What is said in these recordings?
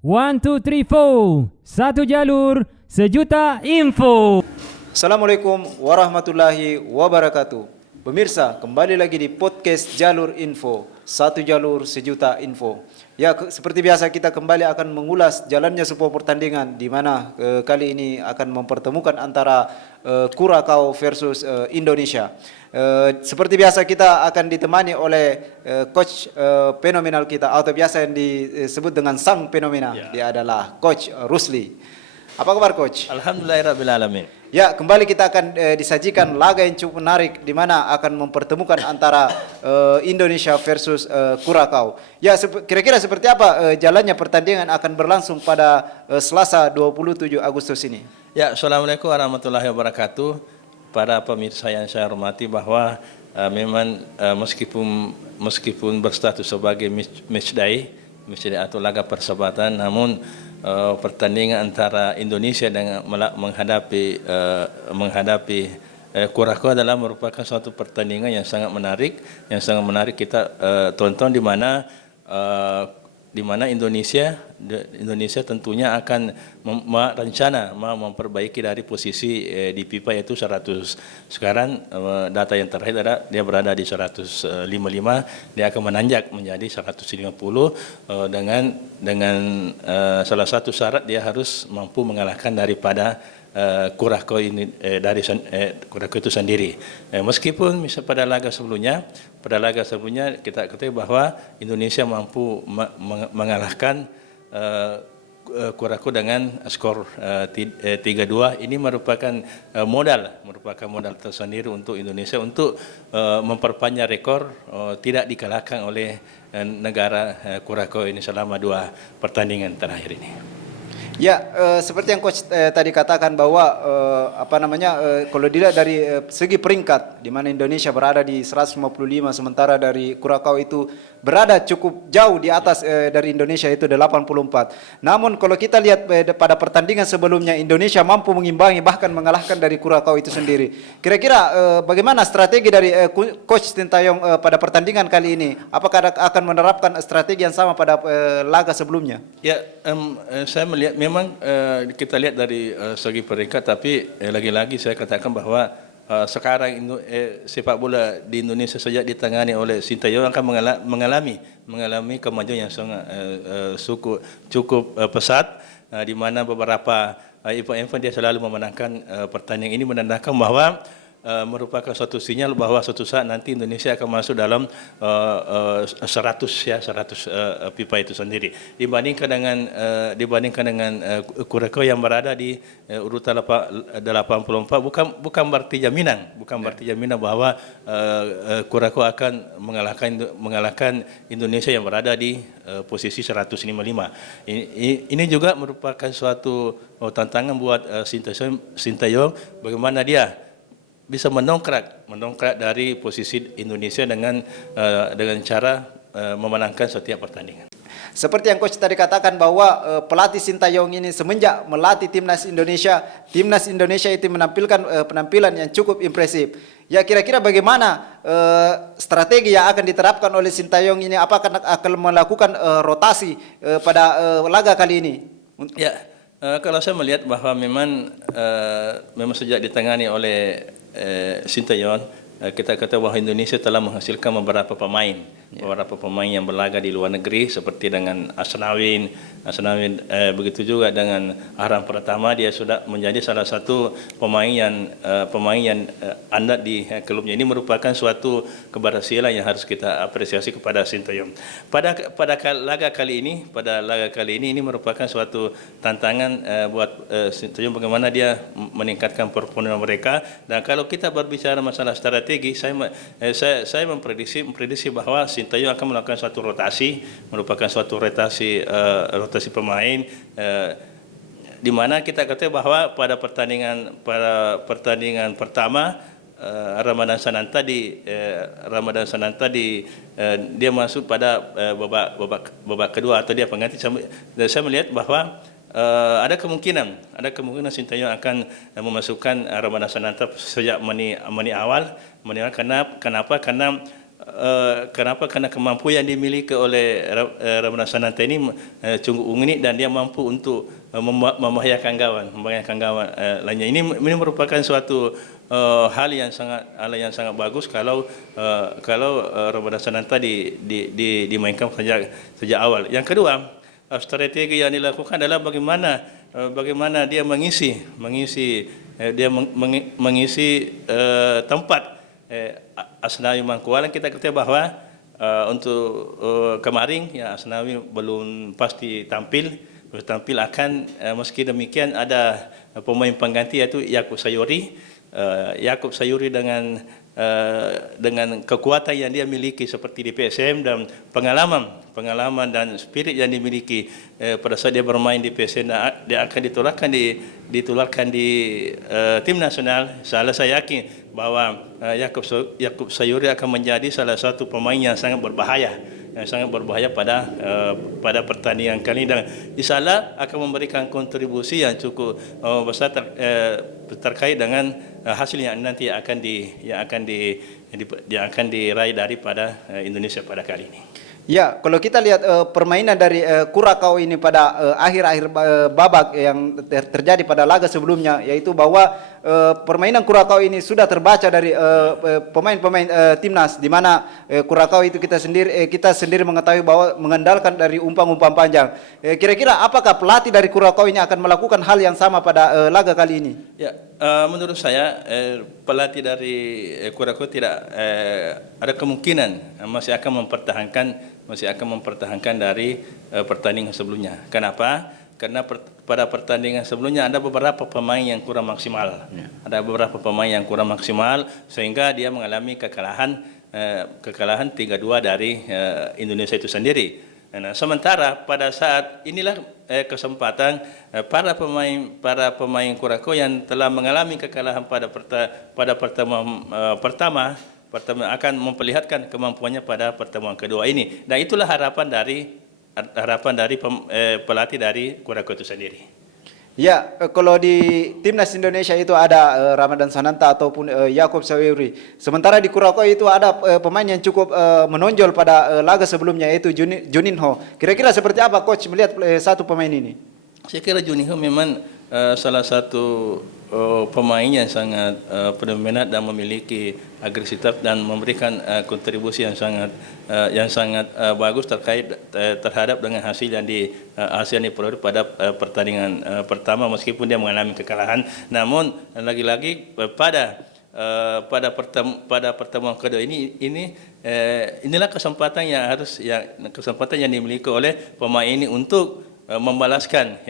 One, two, three, four. Satu jalur, sejuta info. Assalamualaikum warahmatullahi wabarakatuh. Pemirsa, kembali lagi di podcast Jalur Info. Satu jalur, sejuta info. Ya, seperti biasa kita kembali akan mengulas jalannya sebuah pertandingan di mana kali ini akan mempertemukan antara Curaçao versus Indonesia. Seperti biasa kita akan ditemani oleh coach fenomenal kita atau biasa yang disebut dengan sang fenomena. Ya. Dia adalah Coach Rusli. Apa kabar Coach? Alhamdulillahirrabbilalamin. Ya, kembali kita akan disajikan laga yang cukup menarik di mana akan mempertemukan antara Indonesia versus Curaçao. Ya, kira-kira seperti apa jalannya pertandingan akan berlangsung pada Selasa 27 Agustus ini? Ya, Assalamualaikum warahmatullahi wabarakatuh. Para pemirsa yang saya hormati, bahwa memang meskipun berstatus sebagai match day atau laga persahabatan, namun pertandingan antara Indonesia dengan menghadapi Curaçao adalah merupakan suatu pertandingan yang sangat menarik kita tonton, di mana Indonesia tentunya akan rencana memperbaiki dari posisi di FIFA, yaitu 100. Sekarang data yang terakhir adalah dia berada di 155, dia akan menanjak menjadi 150 dengan salah satu syarat dia harus mampu mengalahkan daripada Curaçao ini Curaçao itu sendiri. Meskipun misal pada laga sebelumnya kita ketahui bahwa Indonesia mampu mengalahkan Curaçao dengan skor 3-2. Ini merupakan modal tersendiri untuk Indonesia untuk memperpanjang rekor tidak dikalahkan oleh negara Curaçao ini selama 2 pertandingan terakhir ini. Ya, seperti yang coach tadi katakan bahwa kalau dilihat dari segi peringkat di mana Indonesia berada di 155 sementara dari Curaçao itu berada cukup jauh di atas dari Indonesia itu 84. Namun kalau kita lihat pada pertandingan sebelumnya Indonesia mampu mengimbangi bahkan mengalahkan dari Curaçao itu sendiri. Kira-kira bagaimana strategi dari coach Sintayong pada pertandingan kali ini? Apakah akan menerapkan strategi yang sama pada laga sebelumnya? Ya, saya melihat memang kita lihat dari segi peringkat, tapi lagi-lagi saya katakan bahwa sekarang sepak bola di Indonesia sejak ditangani oleh Sintayong akan mengalami kemajuan yang sangat cukup pesat, di mana beberapa event dia selalu memenangkan pertandingan. Ini menandakan bahwa merupakan suatu sinyal bahwa suatu saat nanti Indonesia akan masuk dalam 100 FIFA itu sendiri, dibandingkan dengan Curaçao yang berada di urutan 84. bukan berarti jaminan bahwa Curaçao akan mengalahkan Indonesia yang berada di posisi 155. Ini juga merupakan suatu tantangan buat Sintayong, bagaimana dia bisa mendongkrak dari posisi Indonesia dengan cara memenangkan setiap pertandingan. Seperti yang coach tadi katakan bahwa pelatih Sintayong ini semenjak melatih timnas Indonesia itu menampilkan penampilan yang cukup impresif. Ya, kira-kira bagaimana strategi yang akan diterapkan oleh Sintayong ini? Apakah akan melakukan rotasi pada laga kali ini? Ya, kalau saya melihat bahwa memang sejak ditangani oleh Sintayong, kita kata bahwa Indonesia telah menghasilkan beberapa pemain yang berlaga di luar negeri, seperti dengan Asnawin, begitu juga dengan Ahram Pratama. Dia sudah menjadi salah satu pemain yang andal di klubnya. Ini merupakan suatu keberhasilan yang harus kita apresiasi kepada Sintayong. Pada laga kali ini ini merupakan suatu tantangan buat Sintayong, bagaimana dia meningkatkan performa mereka. Dan kalau kita berbicara masalah strategi, saya memprediksi bahwa Sintayong akan melakukan suatu rotasi, rotasi pemain, di mana kita katakan bahwa pada pertandingan pertama Ramadan Sananta dia masuk pada babak kedua atau dia pengganti. Saya melihat bahwa ada kemungkinan Sintayong akan memasukkan Ramadan Sananta sejak menit awal. Kenapa? Karena kenapa? Karena kemampuan yang dimiliki oleh Ramadhan Sananta ini sungguh unik dan dia mampu untuk membahayakan kawan lainnya. Ini merupakan suatu hal yang sangat bagus kalau Ramadhan Sananta dimainkan sejak awal. Yang kedua, strategi yang dilakukan adalah bagaimana dia mengisi tempat Asnawi Mangkualam. Kita ketahui bahwa untuk kemarin ya Asnawi belum pasti tampil akan meski demikian ada pemain pengganti yaitu Yaakob Sayuri. Yaakob Sayuri dengan kekuatan yang dia miliki seperti di PSM dan pengalaman dan spirit yang dimiliki pada saat dia bermain di PSM, dia akan ditularkan di tim nasional. Saya yakin bahwa Yaakob Sayuri akan menjadi salah satu pemain yang sangat berbahaya pada pertandingan kali ini, dan insyaAllah akan memberikan kontribusi yang cukup besar terkait dengan hasil yang nanti akan diraih daripada Indonesia pada kali ini. Ya, kalau kita lihat permainan dari Curacao ini pada akhir-akhir babak yang terjadi pada laga sebelumnya, yaitu bahwa permainan Curacao ini sudah terbaca dari pemain-pemain timnas, di mana Curacao itu kita sendiri mengetahui bahwa mengandalkan dari umpan-umpan panjang. Kira-kira apakah pelatih dari Curacao ini akan melakukan hal yang sama pada laga kali ini? Ya, menurut saya pelatih dari Curacao tidak ada kemungkinan masih akan mempertahankan dari pertandingan sebelumnya. Kenapa? Karena pada pertandingan sebelumnya ada beberapa pemain yang kurang maksimal. Ada beberapa pemain yang kurang maksimal sehingga dia mengalami kekalahan 3-2 dari Indonesia itu sendiri. Nah, sementara pada saat inilah kesempatan para pemain Curacao yang telah mengalami kekalahan pada pertama akan memperlihatkan kemampuannya pada pertemuan kedua ini. Dan itulah harapan dari pelatih dari Curacao itu sendiri. Ya, kalau di timnas Indonesia itu ada Ramadhan Sananta ataupun Yaakob Sayuri. Sementara di Curacao itu ada pemain yang cukup menonjol pada laga sebelumnya, yaitu Juninho. Kira-kira seperti apa coach melihat satu pemain ini? Saya kira Juninho memang salah satu pemain yang sangat berminat dan memiliki agresivitas dan memberikan kontribusi yang sangat bagus terhadap dengan hasil yang diperoleh pada pertandingan pertama, meskipun dia mengalami kekalahan. Namun lagi-lagi pada pertemuan kedua inilah kesempatan yang dimiliki oleh pemain ini untuk membalaskan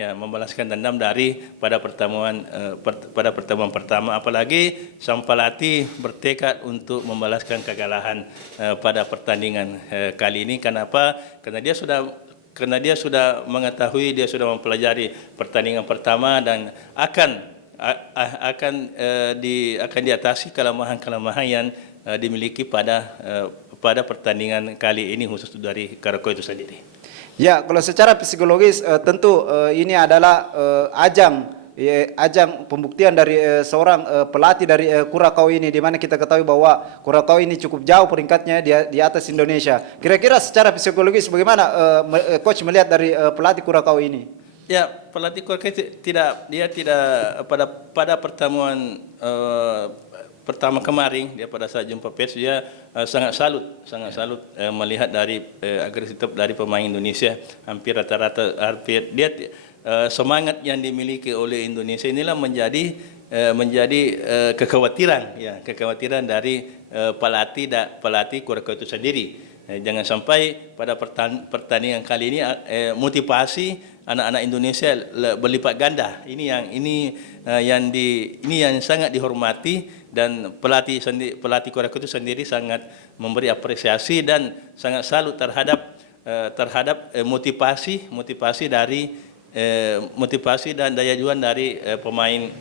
dendam pada pertemuan pertama, apalagi sang pelatih bertekad untuk membalaskan kekalahan pada pertandingan kali ini. Kenapa? Karena dia sudah mengetahui, dia sudah mempelajari pertandingan pertama dan akan diatasi kelemahan yang dimiliki pada pertandingan kali ini, khusus dari Curacao itu sendiri. Ya, kalau secara psikologis tentu ini adalah ajang pembuktian dari seorang pelatih dari Curacao ini, di mana kita ketahui bahwa Curacao ini cukup jauh peringkatnya di atas Indonesia. Kira-kira secara psikologis bagaimana coach melihat dari pelatih Curacao ini? Ya, pelatih Curacao tidak pada pertemuan pertama kemarin, dia pada saat jumpa pers dia sangat salut melihat dari agresivitas dari pemain Indonesia. Hampir rata-rata dia semangat yang dimiliki oleh Indonesia inilah menjadi kekhawatiran dari pelatih Curacao itu sendiri. Jangan sampai pada pertandingan kali ini motivasi anak-anak Indonesia berlipat ganda. Ini yang sangat dihormati, dan pelatih Curacao itu sendiri sangat memberi apresiasi dan sangat salut terhadap motivasi dan daya juang dari pemain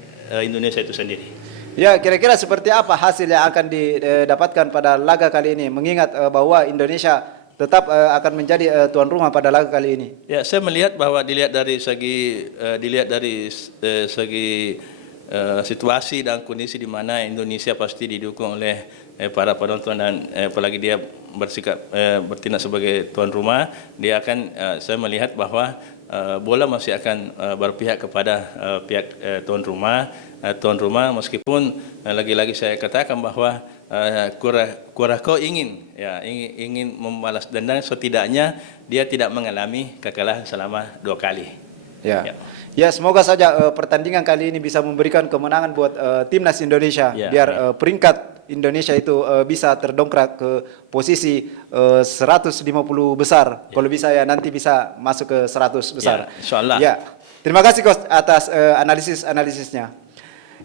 Indonesia itu sendiri. Ya, kira-kira seperti apa hasil yang akan didapatkan pada laga kali ini, mengingat bahwa Indonesia tetap akan menjadi tuan rumah pada laga kali ini? Ya, saya melihat bahwa dilihat dari segi situasi dan kondisi di mana Indonesia pasti didukung oleh para penonton dan apalagi dia bersikap bertindak sebagai tuan rumah, dia akan saya melihat bahwa bola masih akan berpihak kepada pihak tuan rumah. Tuan rumah meskipun lagi-lagi saya katakan bahwa Curacao ingin membalas dendam, setidaknya dia tidak mengalami kekalahan selama 2 kali. Ya. Ya, semoga saja pertandingan kali ini bisa memberikan kemenangan buat timnas Indonesia, biar peringkat Indonesia itu bisa terdongkrak ke posisi 150 besar. Kalau bisa ya nanti bisa masuk ke 100 besar. Insyaallah. Ya. Terima kasih Coach atas analisisnya.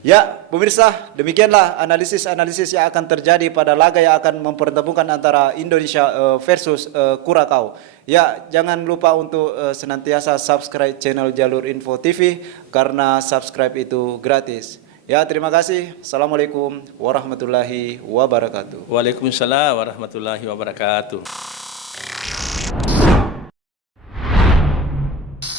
Ya, pemirsa, demikianlah analisis yang akan terjadi pada laga yang akan mempertemukan antara Indonesia versus Curacao. Ya, jangan lupa untuk senantiasa subscribe channel Jalur Info TV karena subscribe itu gratis. Ya, terima kasih. Assalamualaikum warahmatullahi wabarakatuh. Waalaikumsalam warahmatullahi wabarakatuh.